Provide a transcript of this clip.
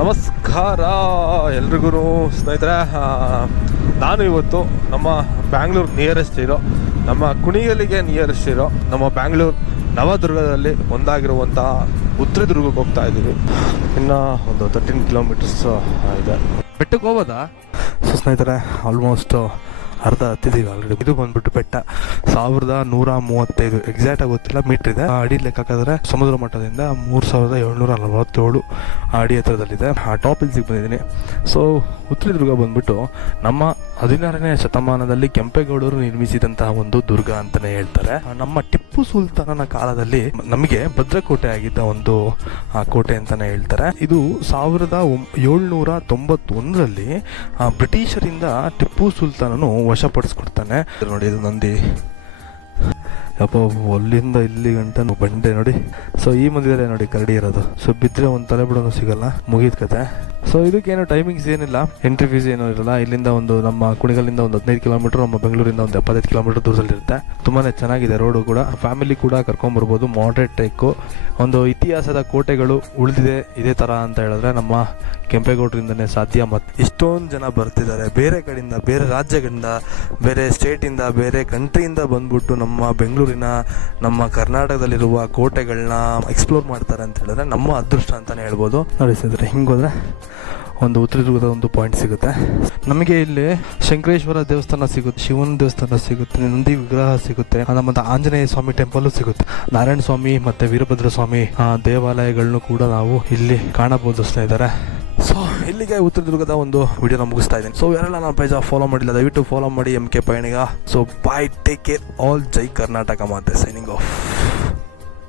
ನಮಸ್ಕಾರ ಎಲ್ರಿಗೂ ಸ್ನೇಹಿತರೆ. ನಾನು ಇವತ್ತು ನಮ್ಮ ಬ್ಯಾಂಗ್ಳೂರು ನಿಯರೆಸ್ಟ್ ಇರೋ ನಮ್ಮ ಕುಣಿಗಲಿಗೆ ನಿಯರೆಸ್ಟ್ ಇರೋ ನಮ್ಮ ಬ್ಯಾಂಗ್ಳೂರು ನವದುರ್ಗದಲ್ಲಿ ಒಂದಾಗಿರುವಂತಹ ಉತ್ತರದುರ್ಗಕ್ಕೆ ಹೋಗ್ತಾ ಇದ್ದೀವಿ. ಇನ್ನು ಒಂದು 13 ಕಿಲೋಮೀಟರ್ಸ್ ಇದೆ. ಬೆಟ್ಟಕ್ಕೆ ಹೋಗೋದಾ? ಸೊ ಸ್ನೇಹಿತರೆ, ಆಲ್ಮೋಸ್ಟ್ ಅರ್ಧ ಹತ್ತಿದ್ದೀವಿ ಆಲ್ರೆಡಿ. ಇದು ಬಂದ್ಬಿಟ್ಟು ಬೆಟ್ಟ 1135 ಎಕ್ಸಾಕ್ಟ್ ಗೊತ್ತಿಲ್ಲ ಮೀಟರ್ ಇದೆ. ಅಡಿ ಲೆಕ್ಕ ಹಾಕಿದ್ರೆ ಸಮುದ್ರ ಮಟ್ಟದಿಂದ 3747 ಅಡಿ ಹತ್ರದಲ್ಲಿದೆ. ಆ ಟಾಪ್ ಹಿಲ್ಸಿಗೆ ಬಂದಿದ್ದೀನಿ. ಸೊ ಉತ್ತರದುರ್ಗ ಬಂದ್ಬಿಟ್ಟು ನಮ್ಮ 16ನೇ ಶತಮಾನದಲ್ಲಿ ಕೆಂಪೇಗೌಡರು ನಿರ್ಮಿಸಿದಂತಹ ಒಂದು ದುರ್ಗ ಅಂತಾನೆ ಹೇಳ್ತಾರೆ. ನಮ್ಮ ಟಿಪ್ಪು ಸುಲ್ತಾನನ ಕಾಲದಲ್ಲಿ ನಮಗೆ ಭದ್ರಕೋಟೆ ಆಗಿದ್ದ ಒಂದು ಕೋಟೆ ಅಂತಾನೆ ಹೇಳ್ತಾರೆ. ಇದು 1791ರಲ್ಲಿ ಬ್ರಿಟಿಷರಿಂದ ಟಿಪ್ಪು ಸುಲ್ತಾನನು ವಶಪಡಿಸ್ಕೊಡ್ತಾನೆ. ನೋಡಿ, ಇದು ನಂದಿ. ಯಪ್ಪ, ಅಲ್ಲಿಂದ ಇಲ್ಲಿ ಗಂಟ ಬಂಡೆ ನೋಡಿ. ಸೊ ಈ ಮಧ್ಯದಲ್ಲೇ ನೋಡಿ ಕರಡಿ ಇರೋದು. ಸೊ ಬಿದ್ದರೆ ಒಂದು ತಲೆ ಬಿಡೋನು ಸಿಗಲ್ಲ, ಮುಗಿದ ಕತೆ. ಸೊ ಇದಕ್ಕೇನು ಟೈಮಿಂಗ್ಸ್ ಏನಿಲ್ಲ, ಎಂಟ್ರಿ ಫೀಸ್ ಏನೂ ಇರಲ್ಲ. ಇಲ್ಲಿಂದ ಒಂದು ನಮ್ಮ ಕುಣಿಗಲಿಂದ ಒಂದು 15 ಕಿಲೋಮೀಟರ್, ನಮ್ಮ ಬೆಂಗಳೂರಿಂದ ಒಂದು 75 ಕಿಲೋಮೀಟರ್ ದೂರದಲ್ಲಿರುತ್ತೆ. ತುಂಬಾ ಚೆನ್ನಾಗಿದೆ ರೋಡು ಕೂಡ. ಫ್ಯಾಮಿಲಿ ಕೂಡ ಕರ್ಕೊಂಬರ್ಬೋದು. ಮಾಡ್ರೇಟ್ ಟೈಕು. ಒಂದು ಇತಿಹಾಸದ ಕೋಟೆಗಳು ಉಳಿದಿದೆ ಇದೇ ಥರ ಅಂತ ಹೇಳಿದ್ರೆ ನಮ್ಮ ಕೆಂಪೇಗೌಡರಿಂದನೇ ಸಾಧ್ಯ. ಮತ್ತು ಇಷ್ಟೊಂದು ಜನ ಬರ್ತಿದ್ದಾರೆ ಬೇರೆ ಕಡೆಯಿಂದ, ಬೇರೆ ರಾಜ್ಯಗಳಿಂದ, ಬೇರೆ ಸ್ಟೇಟಿಂದ, ಬೇರೆ ಕಂಟ್ರಿಯಿಂದ ಬಂದ್ಬಿಟ್ಟು ನಮ್ಮ ಬೆಂಗಳೂರಿನ, ನಮ್ಮ ಕರ್ನಾಟಕದಲ್ಲಿರುವ ಕೋಟೆಗಳನ್ನ ಎಕ್ಸ್ಪ್ಲೋರ್ ಮಾಡ್ತಾರೆ ಅಂತ ಹೇಳಿದ್ರೆ ನಮ್ಮ ಅದೃಷ್ಟ ಅಂತಲೇ ಹೇಳ್ಬೋದು. ನೋಡಿ ಸ್ನೇಹಿತರೆ, ಹಿಂಗೋದ್ರೆ ಒಂದು ಉತ್ತರದುರ್ಗದ ಒಂದು ಪಾಯಿಂಟ್ ಸಿಗುತ್ತೆ ನಮಗೆ. ಇಲ್ಲಿ ಶಂಕರೇಶ್ವರ ದೇವಸ್ಥಾನ ಸಿಗುತ್ತೆ, ಶಿವನ ದೇವಸ್ಥಾನ ಸಿಗುತ್ತೆ, ನಂದಿ ವಿಗ್ರಹ ಸಿಗುತ್ತೆ, ಮತ್ತು ಆಂಜನೇಯ ಸ್ವಾಮಿ ಟೆಂಪಲ್ ಸಿಗುತ್ತೆ, ನಾರಾಯಣ ಸ್ವಾಮಿ ಮತ್ತು ವೀರಭದ್ರ ಸ್ವಾಮಿ ದೇವಾಲಯಗಳನ್ನು ಕೂಡ ನಾವು ಇಲ್ಲಿ ಕಾಣಬಹುದು ಸ್ನೇಹಿತರೆ. ಸೊ ಇಲ್ಲಿಗೆ ಉತ್ತರದುರ್ಗದ ಒಂದು ವಿಡಿಯೋನ ಮುಗಿಸ್ತಾ ಇದ್ದೀನಿ. ಸೊ ಯಾರೆಲ್ಲ ನಮ್ಮ ಪೇಜ್ ಫಾಲೋ ಮಾಡಿಲ್ಲ ದಯವಿಟ್ಟು ಫಾಲೋ ಮಾಡಿ MK Payaniga. So bye, take care all. ಜೈ ಕರ್ನಾಟಕ ಮಾತೆ. Signing of.